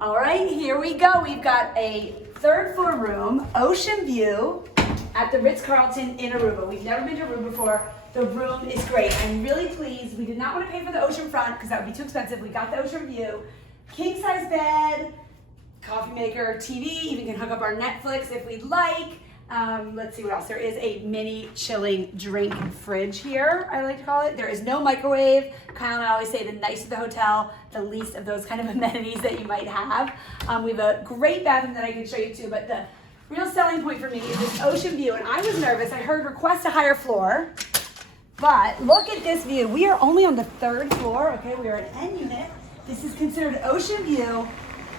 All right, here we go. We've got a third floor room, ocean view at the Ritz Carlton in Aruba. We've never been to Aruba before. The room is great. I'm really pleased. We did not want to pay for the Oceanfront because that would be too expensive. We got the ocean view, king size bed, coffee maker, TV, even can hook up our Netflix if we'd like. Let's see what else. There is a mini chilling drink fridge here, I like to call it. There is no microwave. Kyle and I always say the nicer the hotel, the least of those kind of amenities that you might have. We have a great bathroom that I can show you too, but the real selling point for me is this ocean view. And I was nervous. I heard request a higher floor, but look at this view. We are only on the third floor, okay? We are an N unit. This is considered ocean view,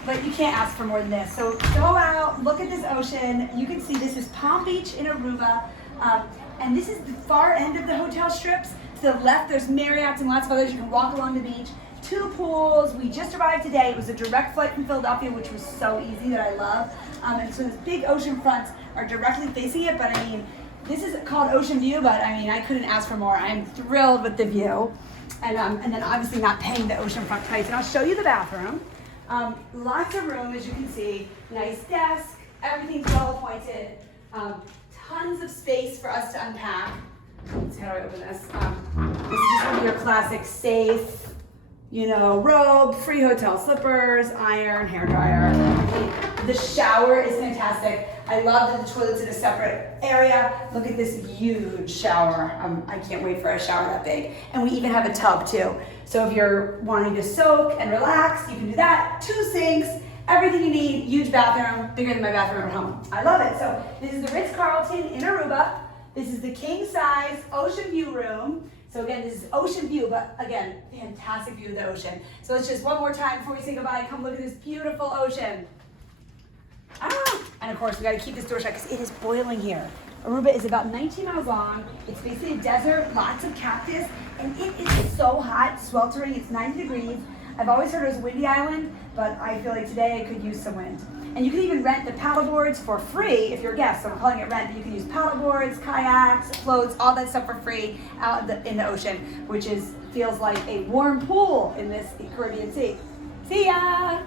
but you can't ask for more than this. So go out, look at this ocean. You can see this is Palm Beach in Aruba. And this is the far end of the hotel strips. To the left, there's Marriott's and lots of others. You can walk along the beach. 2 pools. We just arrived today. It was a direct flight from Philadelphia, which was so easy that I love. And so these big ocean fronts are directly facing it, but I mean, this is called Ocean View, but I mean, I couldn't ask for more. I'm thrilled with the view. And then obviously not paying the oceanfront price. And I'll show you the bathroom. Lots of room, as you can see. Nice desk, everything's well appointed. Tons of space for us to unpack. Let's see, how do I open this? This is just one of your classic safe, robe, free hotel slippers, iron, hair dryer. The shower is fantastic. I love that the toilet's in a separate area. Look at this huge shower. I can't wait for a shower that big. And we even have a tub too. So if you're wanting to soak and relax, you can do that. 2 sinks, everything you need, huge bathroom, bigger than my bathroom at home. I love it. So this is the Ritz Carlton in Aruba. This is the king size ocean view room. So again, this is ocean view, but again, fantastic view of the ocean. So let's just one more time before we say goodbye, come look at this beautiful ocean. And of course, we gotta keep this door shut because it is boiling here. Aruba is about 19 miles long. It's basically a desert, lots of cactus, and it is so hot, sweltering. It's 90 degrees. I've always heard it was a windy island, but I feel like today I could use some wind. And you can even rent the paddle boards for free if you're a guest. So I'm calling it rent, but you can use paddle boards, kayaks, floats, all that stuff for free out in the ocean, which feels like a warm pool in this Caribbean Sea. See ya!